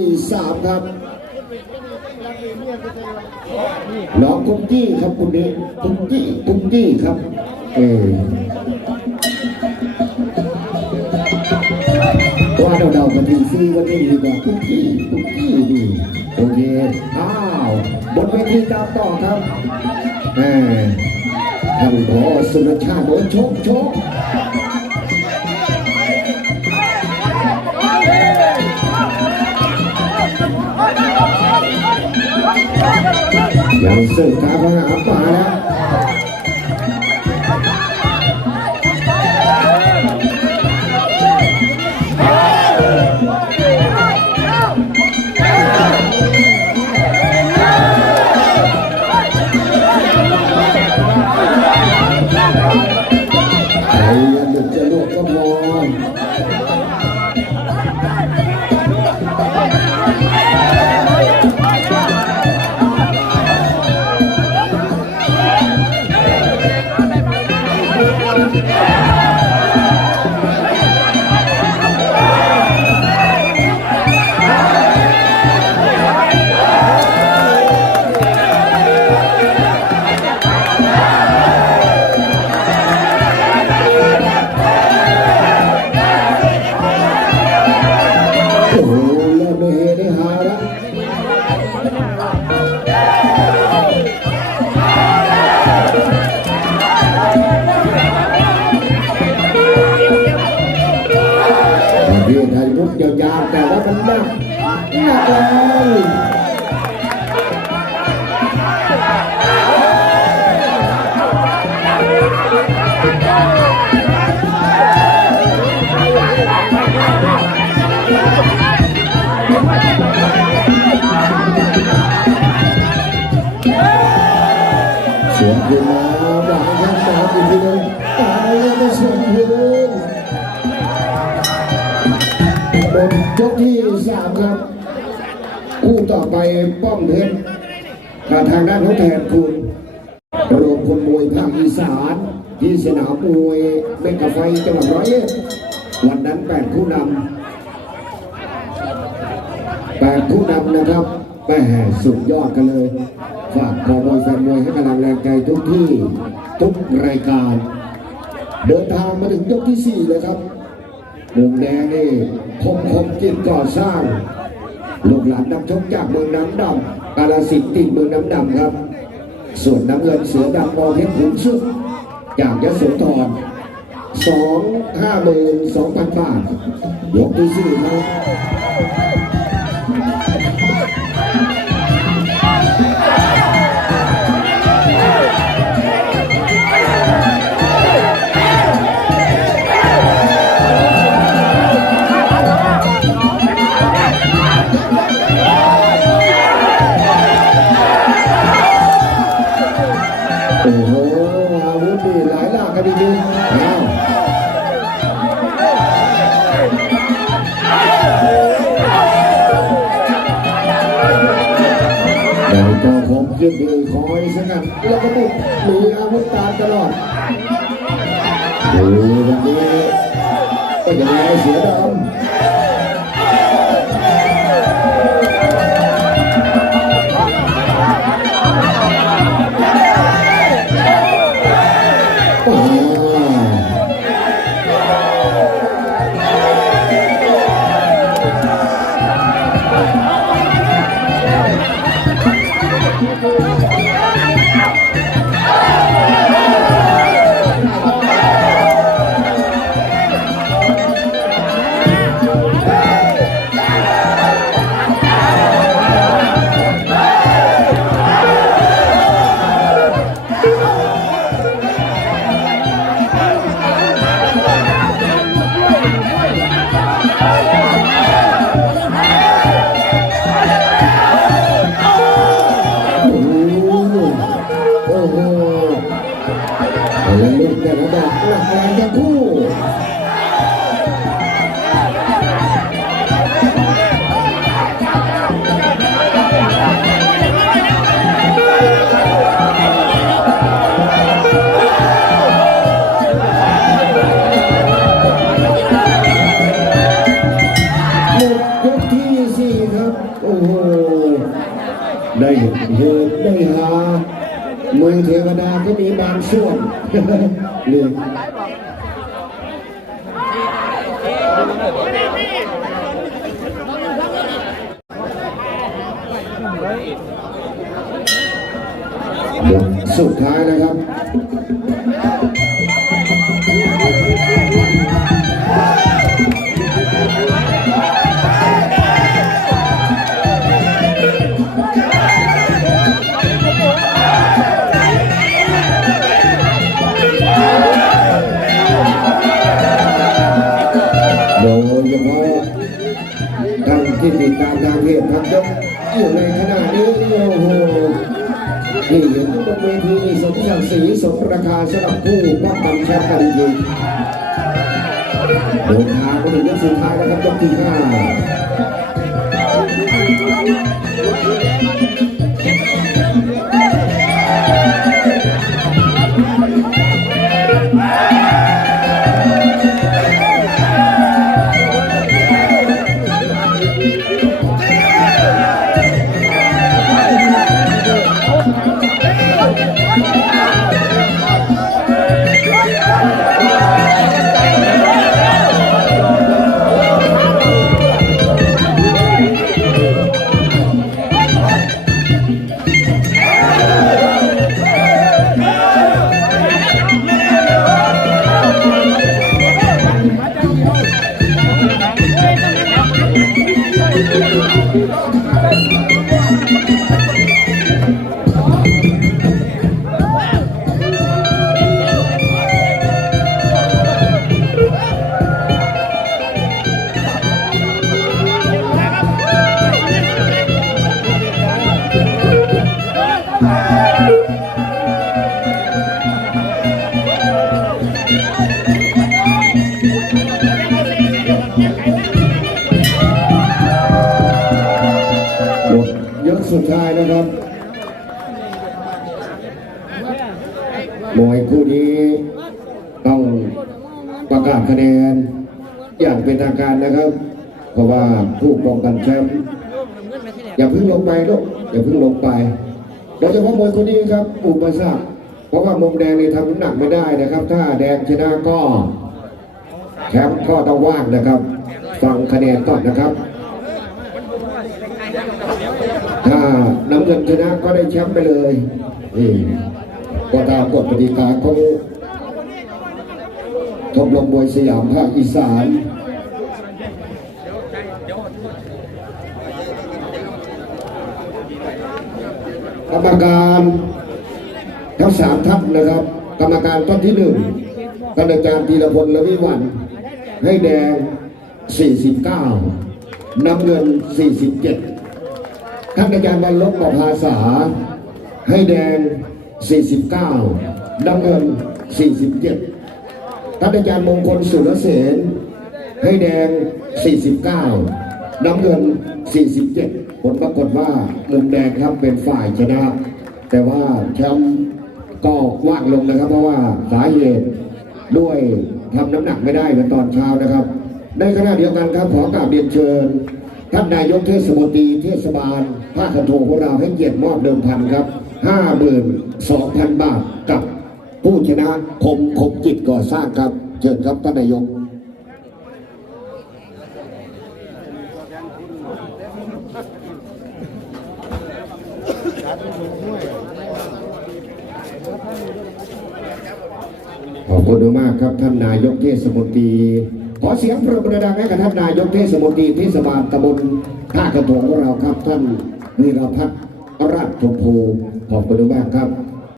ที่สามครับ น้องกุ๊กกี้ครับคุณนี้กุ๊กกี้กุ๊กกี้ครับ เออว่าเราเดากันทีซีวันนี้ดีกว่ากุ๊กกี้กุ๊กกี้ดีโอเคอ้าวบนเวทีตามต่อครับแหมท่านผอสุรชาติโดนชกชก ยังเสิร์ฟการพนาป่าแล้ว โอ้โหเริ่มได้เฮได้หาแล้วประเทศไทยมุกแต่ว่ามันหนักหนักเลยสวนคืนมาหวังแค่สามอีกทีนึงตายแล้วก็สวนคืนบนยกที่สามครับ คู่ต่อไปป้อมเพชรกับทางด้านของแทนคุณรวมคนมวยภาคอีสานที่สนามมวยเมกะไฟจังหวัดร้อยเอ็ดวันนั้นแปดคู่นำแปดคู่นำนะครับ แม่สุดยอดกันเลยฝากขอมวยแฟนมวยให้กำลังแรงใจทุกที่ทุกรายการ เดินทางมาถึงยกที่สี่เลยครับมุมแดงนี่คมคมจิตก่อสร้าง ลูกหลานนักชกจากเมืองน้ำดำกาลสินธุ์ติดเมืองน้ำดำครับ ส่วนน้ำเงินเสือดำมอเพชรขุนศึกจากยโสธรสองห้าหมื่นสองพันบาทยกที่สี่ครับ แต่ก็คงยึดถือคอยสงัดแล้วก็บุกมีอาวุธตามตลอดดูวันนี้ก็ยังไงเสียดำ ได้เห็นได้หามือเทวดาก็มีบางส่วนนี่สุดท้ายนะครับ ท่านที่ติดตามทางเพจครับยกอยู่ในขณะนี้โอ้โหนี่เห็นบนเวทีสมศักดิ์ศรีสมราคาสำหรับผู้ป้องกันแชมป์กันยิงโดินทางมาถึงยกสุดท้ายแล้วครับยกที่ห้า มวยคู่นี้ต้องประกาศคะแนนอย่างเป็นทางการนะครับ เพราะว่าผู้ป้องกันแชมป์อย่าเพิ่งลงไปลูกอย่าเพิ่งลงไปโดยเฉพาะมวยคนนี้ครับอุปสรรคเพราะว่ามุมแดงนี่ทำน้ำหนักไม่ได้นะครับ ถ้าแดงชนะก็แชมป์ก็ต้องว่างนะครับ ฟังคะแนนก่อนนะครับ ถ้าน้ำเงินชนะก็ได้แชมป์ไปเลยนี่ ก็ตามกฎปฏิกาของทบลงมวยสยามภาคอีสานกรรมการทั้งสามท่านนะครับ กรรมการท่านที่หนึ่งท่านอาจารย์ธีรพลละวิวัน ให้แดง 49 น้ำเงิน 47 ท่านอาจารย์บรรลบประภาษา ให้แดง 49 น้ำเงิน 47ท่านอาจารย์มงคลสุรเสนให้แดง 49 น้ำเงิน 47 ผลปรากฏว่ามุมแดงครับเป็นฝ่ายชนะ แต่ว่าแชมป์ก็ว่างลงนะครับ เพราะว่าสาเหตุด้วยทำน้ำหนักไม่ได้เหมือนตอนเช้านะครับ ในขณะเดียวกันครับขอกราบเรียนเชิญท่านนายกเทศมนตรีเทศบาลภาคคันโทของเราให้เกียรติมอบเดิมพันครับ 52,000บาทกับผู้ชนะคมคมจิตก่อสร้างครับ เชิญครับท่านนายกขอบคุณมากครับท่านนายกเทศมนตรีขอเสียงปรบมือดังให้กับท่านนายกเทศมนตรีเทศบาลตำบลท่ากระโถงของเราครับท่านวีรพัฒน์ ชมพูขอบคุณมากครับ